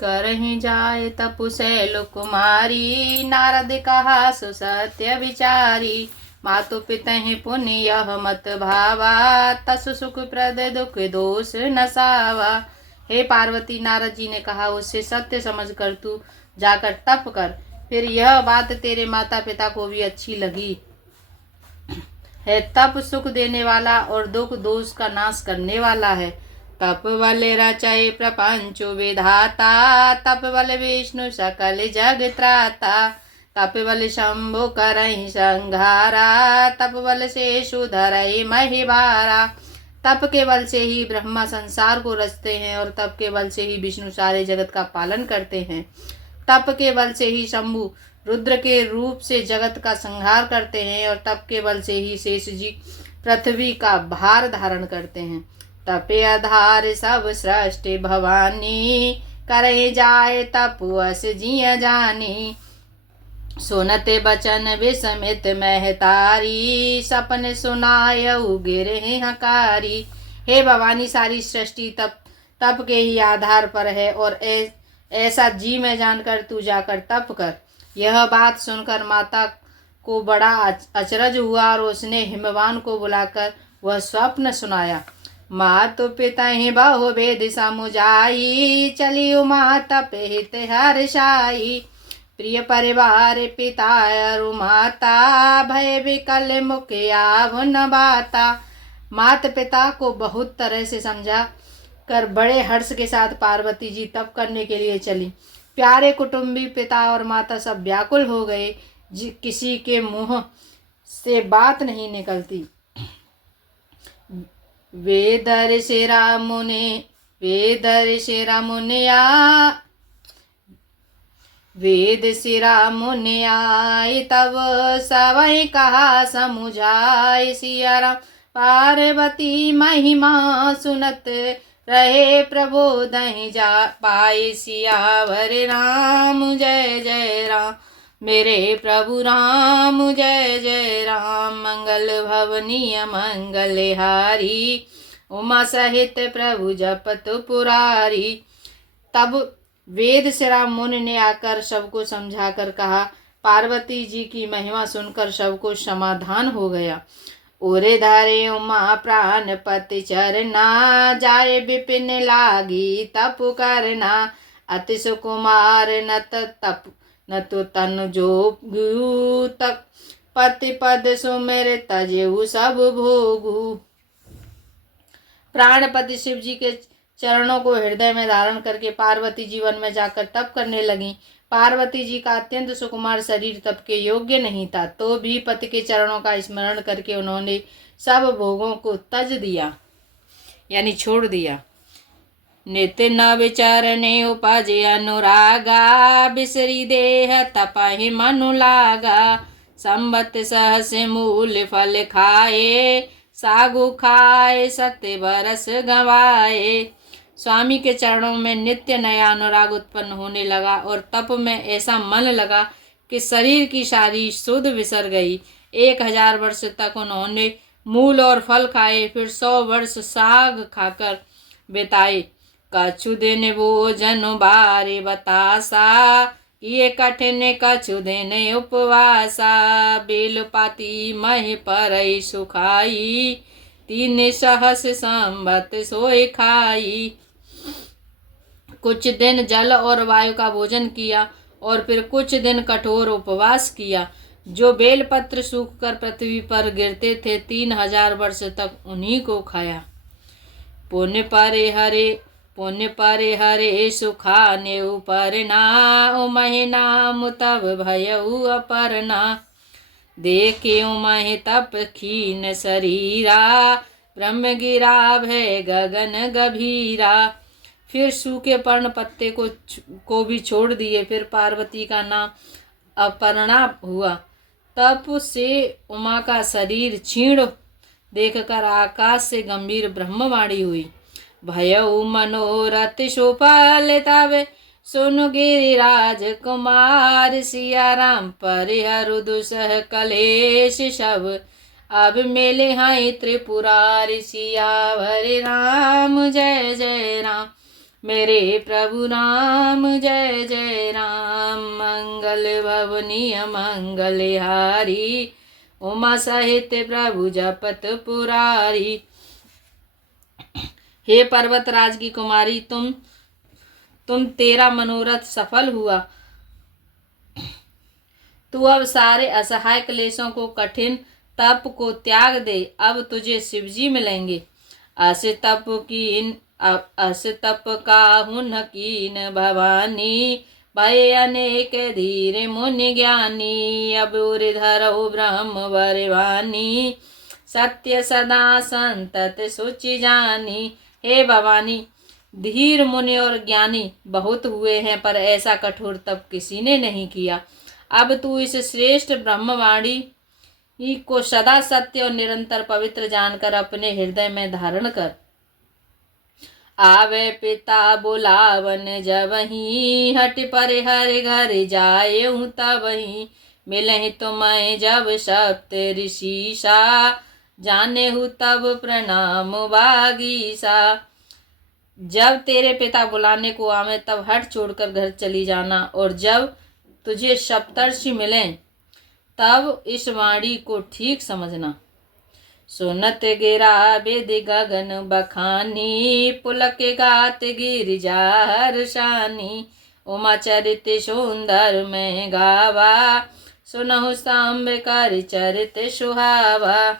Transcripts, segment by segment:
करहि जाय तपु शैल कुमारी, नारद कहा सु सत्य विचारी। मातु पितहि पुण्य यह मत भावा, तसु सुख प्रद दुख दोष नसावा। हे पार्वती, नारद जी ने कहा, उससे सत्य समझकर तू जाकर तप कर। फिर यह बात तेरे माता पिता को भी अच्छी लगी है। तप सुख देने वाला और दुख दोष का नाश करने वाला है। तप बल रचय प्रपंच विधाता, तप बल विष्णु सकल जग त्राता। तप बल शंभु करहि संघारा, तप बल शेषु धरहि महिवारा। तप के बल से ही ब्रह्मा संसार को रचते हैं और तप के बल से ही विष्णु सारे जगत का पालन करते हैं। तप के बल से ही शंभु रुद्र के रूप से जगत का संहार करते हैं और तप के बल से ही शेष जी पृथ्वी का भार धारण करते हैं। तपे आधार सब सृष्टि भवानी, करे जाए तपवस जिया जानी। सुनते बचन विस्मित महतारी, सपन सुनायऊ गिरे हकारी। हे भवानी, सारी सृष्टि तप के ही आधार पर है और ऐसा जी में जानकर तू जाकर तप कर। यह बात सुनकर माता को बड़ा अचरज हुआ और उसने हिमवान को बुलाकर वह स्वप्न सुनाया। मातु पिता ही बहु भेद समुझाई, चली उमा तप हित हर्षाई। प्रिय परिवार पिता अरु माता, भय विकल मुखिया भुन बाता। माता पिता को बहुत तरह से समझा कर बड़े हर्ष के साथ पार्वती जी तप करने के लिए चली। प्यारे कुटुंबी पिता और माता सब व्याकुल हो गए। किसी के मुंह से बात नहीं निकलती। वेदर शिरा मुनिया, वेद शिरा मुनियाय, तब सवै कहा समुझाय। सिया राम पार्वती महिमा सुनत रहे, प्रबोधहि जा पाए। सियावर राम जय जय राम, मेरे प्रभु राम जय जय राम। मंगल भवनीय मंगलहारी, उमा सहित प्रभु जपत पुरारी। तब वेद शिरा मुनि ने आकर सबको समझाकर कहा। पार्वती जी की महिमा सुनकर सबको समाधान हो गया। उरे धरे उमा प्राण पति चरना, जाए विपिन लागी तप करना। अति सुकुमार न तो तन जोगु, तक पति पद सुमेर तजेऊ सब भोगु। प्राणपति शिव जी के चरणों को हृदय में धारण करके पार्वती जीवन में जाकर तप करने लगी। पार्वती जी का अत्यंत सुकुमार शरीर तप के योग्य नहीं था, तो भी पति के चरणों का स्मरण करके उन्होंने सब भोगों को तज दिया, यानी छोड़ दिया। नित्य नव चरणे उपजे अनुरागा, बिसरी देह तपहि मनु लागा। संबत सहस मूल फल खाए, सागु खाए सत्य बरस गवाए। स्वामी के चरणों में नित्य नया अनुराग उत्पन्न होने लगा और तप में ऐसा मन लगा कि शरीर की सारी सुध विसर गई। 1000 वर्ष तक उन्होंने मूल और फल खाए, फिर 100 वर्ष साग खाकर बिताए। कछु दिन भोजन बारे बतासा, ये कठिन कछु दिन उपवासा। बेल पाती मह परई सुखाई, 3 सहस संबत सोई खाई। कुछ दिन जल और वायु का भोजन किया और फिर कुछ दिन कठोर उपवास किया। जो बेलपत्र सूखकर पृथ्वी पर गिरते थे 3000 वर्ष तक उन्हीं को खाया। पुण्य परे हरे सुखाने उपरना, उमहि नाम तब भयउ अपरना। देखे उमहि तप खीन शरीरा, ब्रह्म गिरा भय गगन गभीरा। फिर सूखे पर्ण पत्ते को भी छोड़ दिए। फिर पार्वती का नाम अपर्णा हुआ। तप से उमा का शरीर क्षीण देखकर आकाश से गंभीर ब्रह्मवाणी हुई। भयउ मनोरथ सुफल तब, सुन गिरिराज कुमार। सिया राम परिहरु दुसह कलेश सब, अब मेले हैं त्रिपुरारी। सियावर राम जय जय राम, मेरे प्रभु राम जय जय राम। मंगल भवनीय मंगल हारी, उमा सहित प्रभु जपत पुरारी। हे पर्वतराज की कुमारी, तुम तेरा मनोरथ सफल हुआ। तू अब सारे असहाय क्लेशों को, कठिन तप को त्याग दे। अब तुझे शिवजी मिलेंगे। अस तप काहुन कीन भवानी, भय अनेक धीरे मुनि ज्ञानी। अब उर धरो ब्रह्म वरवानी, सत्य सदा संतत सुचि जानी। हे भवानी, धीर मुनि और ज्ञानी बहुत हुए हैं, पर ऐसा कठोर तप किसी ने नहीं किया। अब तू इस श्रेष्ठ ब्रह्मवाणी को सदा सत्य और निरंतर पवित्र जानकर अपने हृदय में धारण कर। आवे पिता बुलावन जबहि, हट पर हर घर जाए तबहि। मिलहि तुम्हें जब सप्त ऋषिसा, जाने हूँ तब प्रणाम बागीसा। जब तेरे पिता बुलाने को आवे तब हट छोड़कर घर चली जाना, और जब तुझे सप्तर्षि मिलें तब इस वाणी को ठीक समझना। सुनत गिरा वेद गगन बखानी, पुलक गात गिरिजा हर्षानी। उमा चरित सुंदर में गावा, सुनहु सांब कर चरित सुहावा।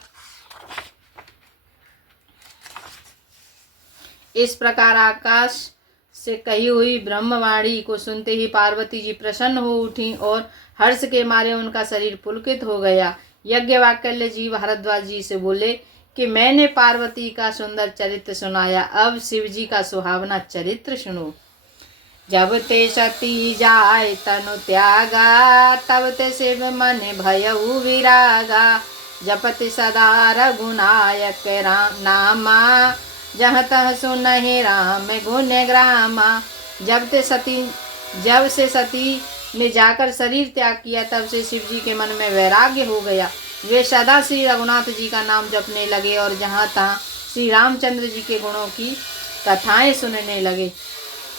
इस प्रकार आकाश से कही हुई ब्रह्मवाणी को सुनते ही पार्वती जी प्रसन्न हो उठी और हर्ष के मारे उनका शरीर पुलकित हो गया। यज्ञवाक्य जी भारद्वाज जी से बोले कि मैंने पार्वती का सुंदर चरित्र सुनाया, अब शिव जी का सुहावना चरित्र सुनो। जब ते सती जाय तनु त्यागा, तब ते शिव मन भयउ विरागा। जपति सदा रघुनायक राम नामा, जहाँ तह सुनहि राम गुण ग्रामा। जब से सती ने जाकर शरीर त्याग किया, तब से शिव जी के मन में वैराग्य हो गया। वे सदा श्री रघुनाथ जी का नाम जपने लगे और जहाँ तहाँ श्री रामचंद्र जी के गुणों की कथाएं सुनने लगे।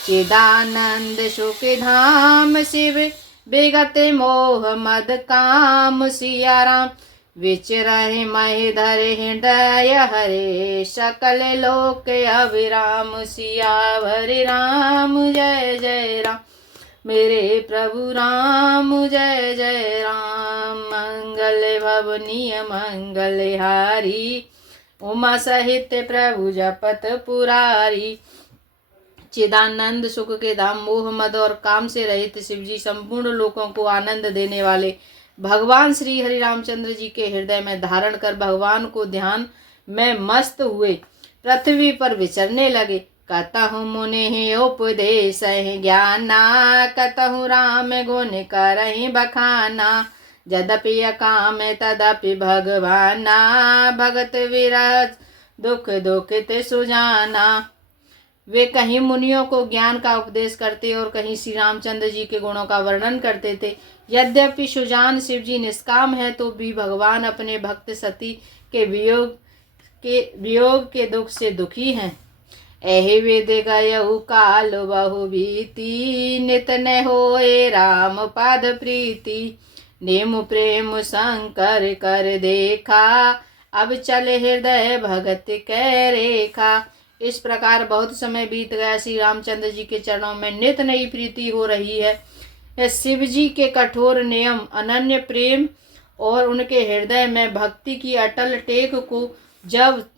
चिदानंद सुख धाम शिव, विगत मोह मद काम। सिया राम विचरहि महीधर हृदय हरे, सकल लोक अभिराम। सियावर राम जय जय राम, मेरे प्रभु राम जय जय राम। मंगल भवनीय मंगल हारी, उमा सहित प्रभु जपत पुरारी। चिदानंद सुख के धाम, मोह मद और काम से रहित शिवजी संपूर्ण लोकों को आनंद देने वाले भगवान श्री हरि रामचंद्र जी के हृदय में धारण कर भगवान को ध्यान में मस्त हुए पृथ्वी पर विचरने लगे। कतहु मुनि उपदेश ज्ञाना, कतहु राम गुण करहि बखाना। यद्यपि अकाम तदपि भगवाना, भगत विरह दुख दुखित सुजाना। वे कहीं मुनियों को ज्ञान का उपदेश करते और कहीं श्री रामचंद्र जी के गुणों का वर्णन करते थे। यद्यपि सुजान शिव जी निष्काम है, तो भी भगवान अपने भक्त सती के वियोग के दुख से दुखी हैं। एहि वेद गयउ काल बहु बीती, नित न होए राम पद प्रीति। नेम प्रेम शंकर कर देखा, अब चल हृदय भगत कै रेखा। इस प्रकार बहुत समय बीत गया, श्री रामचंद्र जी के चरणों में नित नई प्रीति हो रही है। शिव जी के कठोर नियम, अनन्य प्रेम और उनके हृदय में भक्ति की अटल टेक को जब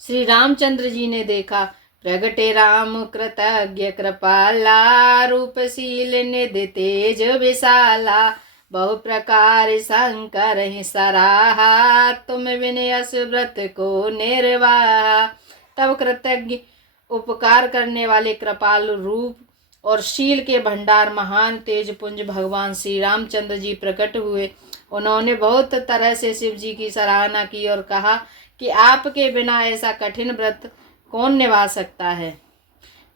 श्री रामचंद्र जी ने देखा, प्रगटे राम कृतज्ञ कृपाला। रूपशील निधि तेज विशाला, बहु प्रकार शंकर ही सराहा। तुम विनयस व्रत को निर्वाहा। तब कृतज्ञ, उपकार करने वाले, कृपाल रूप और शील के भंडार, महान तेज पुंज भगवान श्री रामचंद्र जी प्रकट हुए। उन्होंने बहुत तरह से शिव जी की सराहना की और कहा कि आपके बिना ऐसा कठिन व्रत कौन निभा सकता है।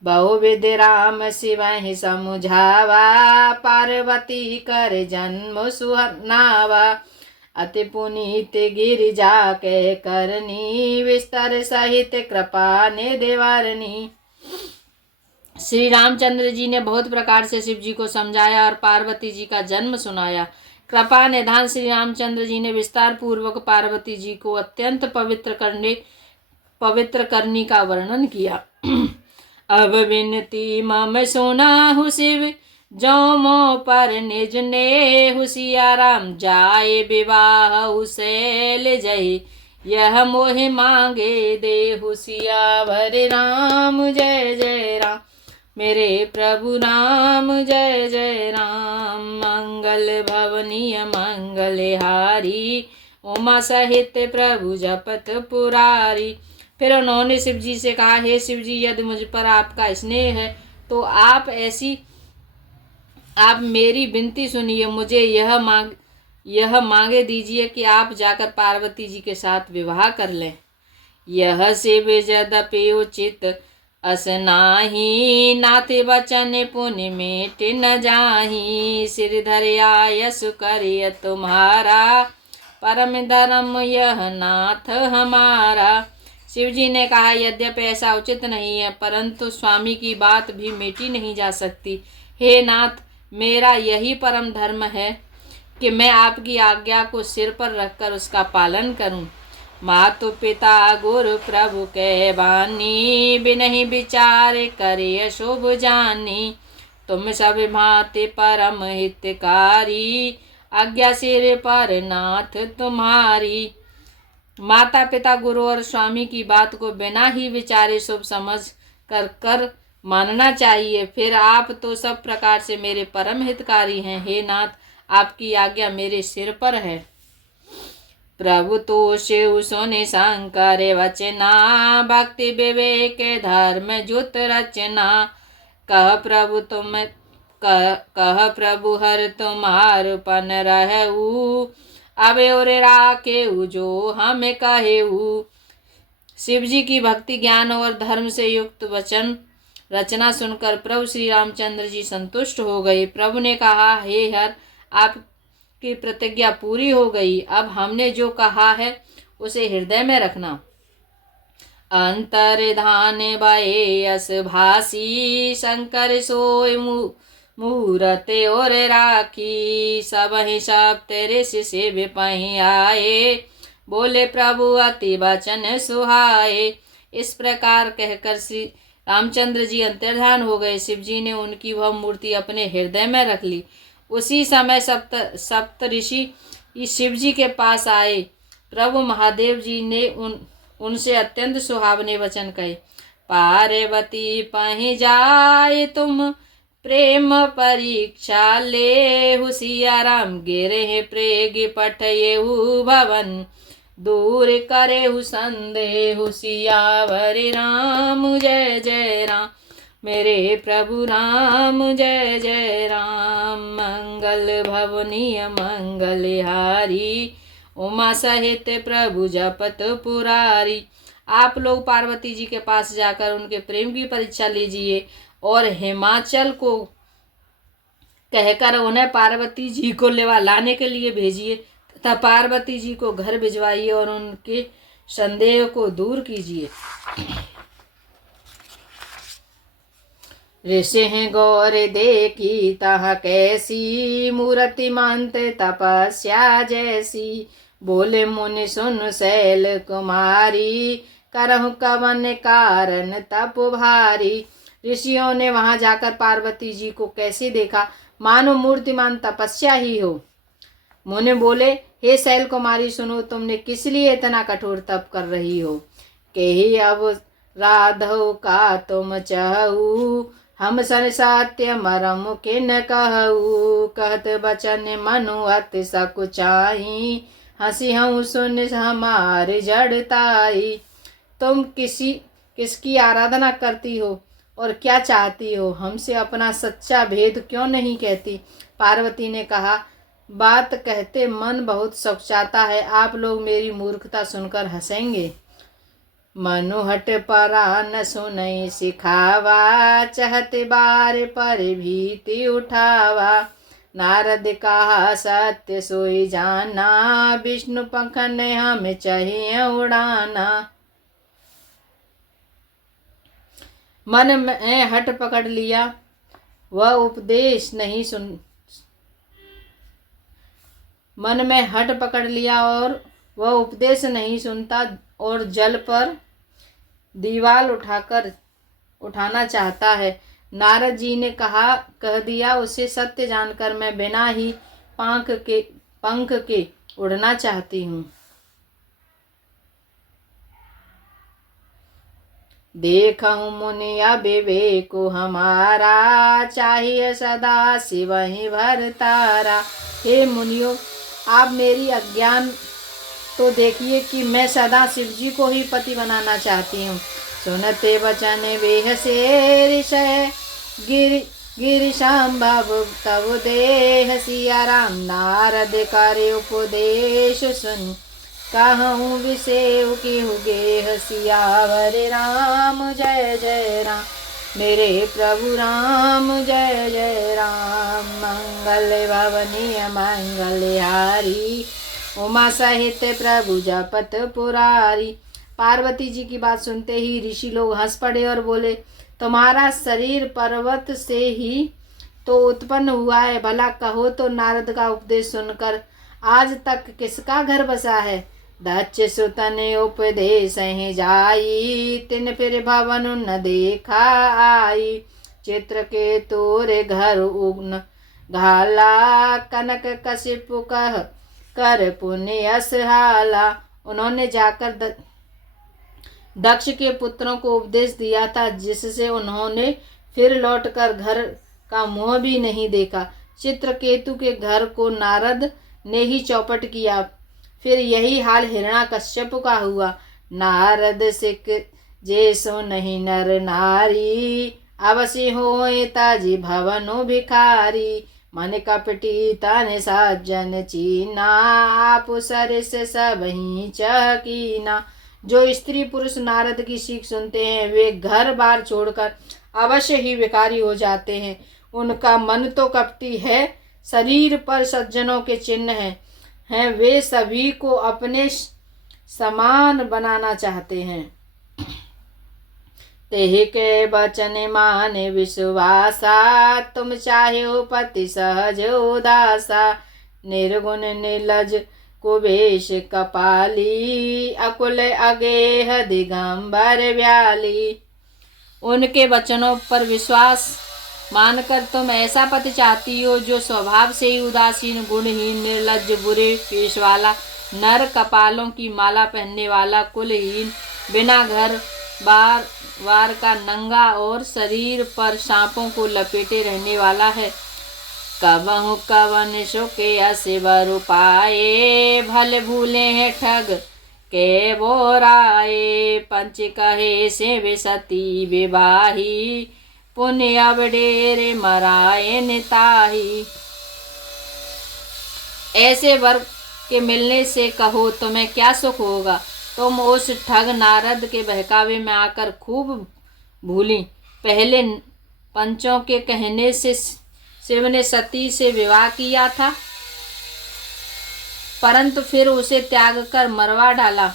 बहुविध राम शिव ही समुझावा, पार्वती कर जन्म सुहनावा। अति पुनीत गिरिजा के करनी, विस्तर सहित कृपा ने देवारनी। श्री रामचंद्र जी ने बहुत प्रकार से शिव जी को समझाया और पार्वती जी का जन्म सुनाया। कृपा निधान श्री रामचंद्र जी ने विस्तार पूर्वक पार्वती जी को अत्यंत पवित्र करने का वर्णन किया। अब विनती मम सुनाहु शिव, जो मो पर निज ने हुसियाराम जाए विवाह शैल जय, यह मोहि मांगे दे हुसियावर राम। जय जय राम मेरे प्रभु राम, जय जय राम। मंगल भवनीय मंगलहारी, उमा सहित प्रभु जपत पुरारी। फिर उन्होंने शिव जी से कहा, हे शिव जी, यदि मुझ पर आपका स्नेह है तो आप मेरी विनती सुनिए। मुझे यह मांगे दीजिए कि आप जाकर पार्वती जी के साथ विवाह कर लें। यह शिव यद्यपि उचित असनाही, नाथ बचन पुण्य मेट न जाही। सिरधर आयस करिय तुम्हारा, परम धर्म यह नाथ हमारा। शिव जी ने कहा, यद्यपि ऐसा उचित नहीं है, परंतु स्वामी की बात भी मेटी नहीं जा सकती। हे नाथ, मेरा यही परम धर्म है कि मैं आपकी आज्ञा को सिर पर रखकर उसका पालन करूं। मातु पिता गुरु प्रभु के बानी, बिनहि विचार करे शुभ जानी। तुम सब भांति परम हितकारी, आज्ञा सिर पर नाथ तुम्हारी। माता पिता गुरु और स्वामी की बात को बिना ही विचारे शुभ समझ कर मानना चाहिए। फिर आप तो सब प्रकार से मेरे परम हितकारी हैं। हे नाथ, आपकी आज्ञा मेरे सिर पर है। प्रभु तो शिव सुनि शंकर वचना, भक्ति विवेक धर्म जुत रचना। कह प्रभु हर तुम्हार पन रहू, अब और राखेऊ जो हम कहेऊ। शिव जी की भक्ति ज्ञान और धर्म से युक्त वचन रचना सुनकर प्रभु श्री रामचंद्र जी संतुष्ट हो गए। प्रभु ने कहा, हे हर, आपकी प्रतिज्ञा पूरी हो गई। अब हमने जो कहा है उसे हृदय में रखना। अंतर्धान भये यस भासी, शंकर सोय मूरत और राखी। सब ही सप्त ऋषि से विपहि आए, बोले प्रभु अति वचन सुहाए। इस प्रकार कहकर श्री रामचंद्र जी अंतर्धान हो गए। शिव जी ने उनकी वह मूर्ति अपने हृदय में रख ली। उसी समय सप्त ऋषि शिव जी के पास आए। प्रभु महादेव जी ने उनसे अत्यंत सुहावने वचन कहे। पार्वती पहि जाए तुम, प्रेम परीक्षा ले हुसियाराम। गिरे प्रेग पठयेहु भवन, दूर करेहु संदेह सियावर राम। जय जय राम मेरे प्रभु राम, जय जय राम। मंगल भवनीय मंगलहारी, उमा सहित प्रभु जपत पुरारी। आप लोग पार्वती जी के पास जाकर उनके प्रेम की परीक्षा लीजिए और हिमाचल को कहकर उन्हें पार्वती जी को लाने के लिए भेजिए तथा पार्वती जी को घर भिजवाइए और उनके संदेह को दूर कीजिए। ऋषि गौर देखी तह कैसी, मूर्ति मंत तपस्या जैसी। बोले मुनि सुन शैल कुमारी, करहु कवन कारण तप भारी। ऋषियों ने वहां जाकर पार्वती जी को कैसे देखा, मानो मूर्तिमान तपस्या ही हो। मुनि बोले, हे शैल कुमारी, सुनो, तुमने किस लिए इतना कठोर तप कर रही हो। कही अब राधव का तुम चाहू, हम सन सत्य मरम किन कहू। कहत बचन मनु अति सकुचाई, हंसी हूँ सुन हमारे जड़ताई। तुम किसकी आराधना करती हो और क्या चाहती हो, हमसे अपना सच्चा भेद क्यों नहीं कहती। पार्वती ने कहा, बात कहते मन बहुत सकुचाता है, आप लोग मेरी मूर्खता सुनकर हंसेंगे। मनुहट परा न सुनई सिखावा, चहते बार पर भीति उठावा। नारद कहा सत्य सोई जाना, विष्णु पंख ने हमें चाहिए उड़ाना। मन में हट पकड़ लिया, वह उपदेश नहीं सुन मन में हट पकड़ लिया और वह उपदेश नहीं सुनता और जल पर दीवाल उठाना चाहता है। नारद जी ने कह दिया, उसे सत्य जानकर मैं बिना ही पंख के उड़ना चाहती हूँ। देखूं मुनिया विवेक हमारा, चाहिए सदा शिव ही भरतारा। हे मुनियो, आप मेरी अज्ञान तो देखिए कि मैं सदा शिव जी को ही पति बनाना चाहती हूँ। सुनते वचन वेह से ऋषय गिरिशाम्भव तब देह सिया राम। नारद करे उपदेश सुन, कहूँ विषेव की हुगे सियावर राम। जय जय राम मेरे प्रभु राम, जय जय राम। मंगल भवनीय मंगलहारी, उमा सहित प्रभु जपत पुरारी। पार्वती जी की बात सुनते ही ऋषि लोग हंस पड़े और बोले, तुम्हारा शरीर पर्वत से ही तो उत्पन्न हुआ है, भला कहो तो नारद का उपदेश सुनकर आज तक किसका घर बसा है। दक्ष सुत ने उपदेश ही जाई, तिन फिर भवन न देखा आई। चित्र के तोरे घर उग्न घाला, कनक कशिपु कह कर पुण्य असहाला। उन्होंने जाकर दक्ष के पुत्रों को उपदेश दिया था, जिससे उन्होंने फिर लौटकर घर का मुंह भी नहीं देखा। चित्रकेतु के घर को नारद ने ही चौपट किया। फिर यही हाल हिरण्याकश्यप का हुआ। नारद सिख जैसो नहीं नर नारी, अवश्य होए ताजी भवनो भिखारी। मन कपटी तन साजन चीना, आप सरिस सब ही चकीना। जो स्त्री पुरुष नारद की सीख सुनते हैं, वे घर बार छोड़कर अवश्य ही भिखारी हो जाते हैं। उनका मन तो कपटी है, शरीर पर सज्जनों के चिन्ह हैं, वे सभी को अपने समान बनाना चाहते हैं। तेहि के बचन माने विश्वासा, तुम चाहे पति सहज उदासा। निर्गुण निर्लज कुबेश कपाली, अकुल अगेह दिगंबर व्याली। उनके वचनों पर विश्वास मानकर तुम ऐसा पति चाहती हो जो स्वभाव से ही उदासीन, गुणहीन, निर्लज, बुरे पेश वाला, नर कपालों की माला पहनने वाला, कुलहीन, बिना घर बार का नंगा और शरीर पर सांपों को लपेटे रहने वाला है। कबहु कवन शोके असिवर उपाये, भले भूले हैं ठग के बोराए। पंच कहे से वे सती विवाही, पुण्य अब डेरे मराए निताही। ऐसे वर के मिलने से कहो तुम्हें क्या सुख होगा। तुम उस ठग नारद के बहकावे में आकर खूब भूली। पहले पंचों के कहने से शिव ने सती से विवाह किया था, परंतु फिर उसे त्याग कर मरवा डाला।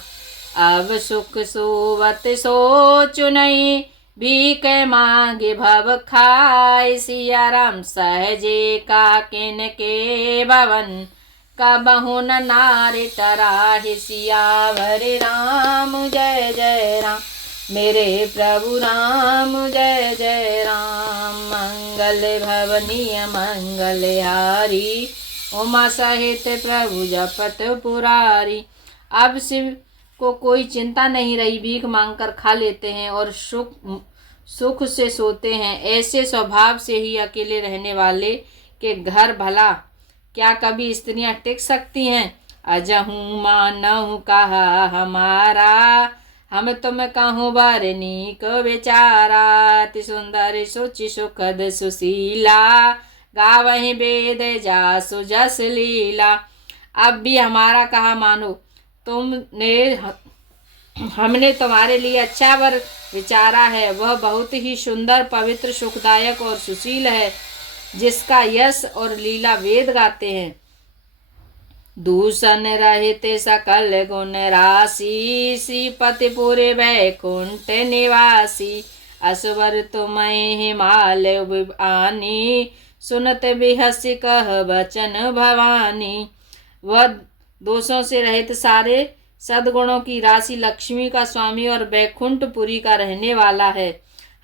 अब सुख सोवत सोचु नहीं, भीख मांगे भव खाए। सिया राम सहजे का किन के भवन, कबहु न नारी तराहि। सियावर राम जय जय राम मेरे प्रभु राम, जय जय राम। मंगल भवनीय मंगलहारी, उमा सहित प्रभु जपत पुरारी। अब शिव को कोई चिंता नहीं रही, भीख मांगकर खा लेते हैं और सुख से सोते हैं। ऐसे स्वभाव से ही अकेले रहने वाले के घर भला क्या कभी स्त्रियां टिक सकती हैं। अजहूँ मानहु कहा हमारा, हम तुम कहूँ बारनी को बेचारा। अति सुंदर सुचि सुखद सुशीला, गावहि वेद जासु जस लीला। अब भी हमारा कहा मानो, हमने तुम्हारे लिए अच्छा वर विचारा है। वह बहुत ही सुंदर, पवित्र, सुखदायक और सुशील है, जिसका यश और लीला वेद गाते हैं। दूषण रहित सकल गुण राशि, श्रीपति पुर वैकुंठ निवासी। असवर तुम्हें हिमालय आनी, सुनत बिहसी कह बचन भवानी। वह दोषों से रहित सारे सद्गुणों की राशि, लक्ष्मी का स्वामी और बैकुंठपुरी का रहने वाला है।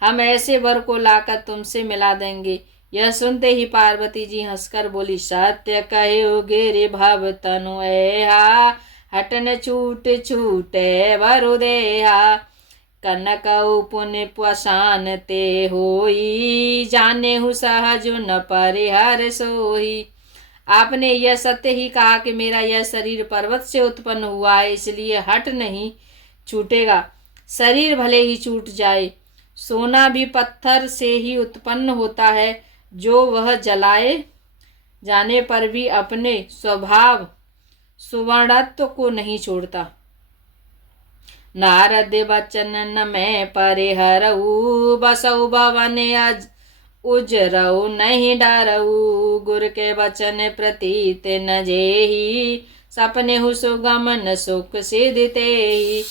हम ऐसे वर को लाकर तुमसे मिला देंगे। यह सुनते ही पार्वती जी हंसकर बोली, सत्य कहोगे रे भव तनु ऐहा, हटन छूट छूटे वरु देहा। कनकऊ पुण्य पसान ते होई, जाने हु सहज न परिहर सोही। आपने यह सत्य ही कहा कि मेरा यह शरीर पर्वत से उत्पन्न हुआ है, इसलिए हट नहीं छूटेगा। शरीर भले ही छूट जाए, सोना भी पत्थर से ही उत्पन्न होता है, जो वह जलाए जाने पर भी अपने स्वभाव सुवर्णत्व को नहीं छोड़ता। नारद बचन न मैं परिहरऊ, बसऊ भवन अज उजरऊ नहीं डरऊ। गुर के बचन प्रतीत न जेही, सपने हु सुगम न सुख सिद्धि तेहि।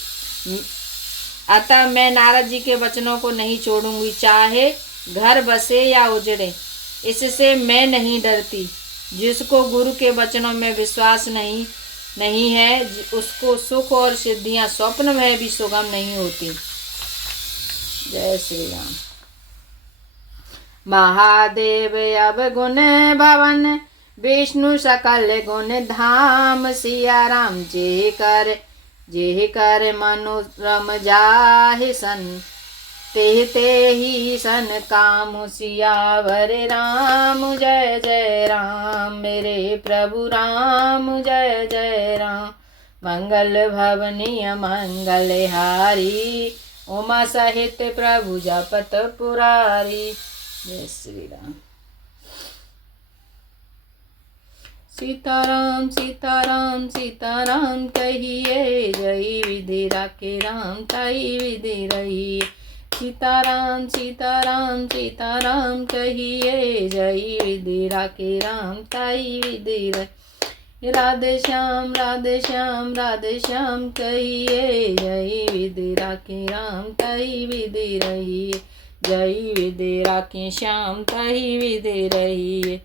अतः मैं नारद जी के वचनों को नहीं छोड़ूंगी, चाहे घर बसे या उजड़े, इससे मैं नहीं डरती। जिसको गुरु के वचनों में विश्वास नहीं है, उसको सुख और सिद्धियां स्वप्न में भी सुगम नहीं होती। जय श्री राम। महादेव अब गुण भवन, विष्णु सकल गुण धाम। सिया राम जे कर मनोरम जाहि सन, ते ही सन काम। सियावर राम जय जय राम, मेरे प्रभु राम जय जय राम। मंगल भवनीय मंगल हारी, उमा सहित प्रभु जपत पुरारी। जय श्री राम। सीताराम सीताराम सीताराम कहिए, जय विधि राखे राम ताई विधि रहिए। सीताराम सीताराम सीताराम कहिए, जय विधि राखे राम ताई विधि रहिए। राधे श्याम राधे श्याम राधे श्याम कहिए, जय विधि राखे राम ताई विधि रहिए। जय विधि राखे श्याम ताई विधि रहिए।